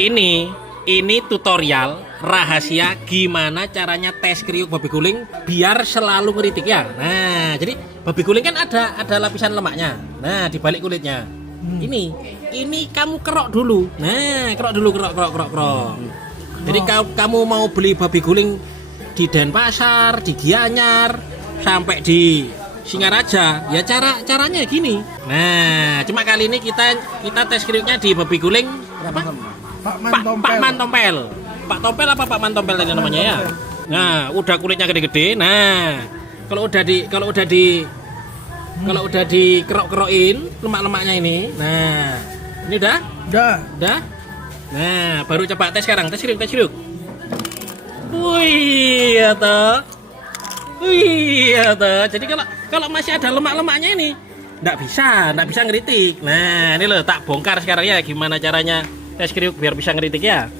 Ini tutorial rahasia gimana caranya tes kriuk babi guling biar selalu ngeritik ya. Nah, jadi babi guling kan ada lapisan lemaknya. Nah, di balik kulitnya. Ini kamu kerok dulu. Nah, kerok dulu, kerok. Jadi kamu mau beli babi guling di Denpasar, di Gianyar, sampai di Singaraja, ya caranya gini. Nah, cuma kali ini kita tes kriuknya di babi guling apa? Pak Mantompel. Pak Tompel apa Pak Mantompel tadi namanya ya? Nah, udah kulitnya gede-gede. Nah, kalau udah dikerok-kerokin lemak-lemaknya ini. Nah, ini udah? Udah. Nah, baru coba tes sekarang. Tes kriuk. Wih, ya toh. Jadi kalau masih ada lemak-lemaknya ini nggak bisa ngeritik. Nah, ini loh tak bongkar sekarang ya gimana caranya tes kriuk biar bisa ngeritik ya.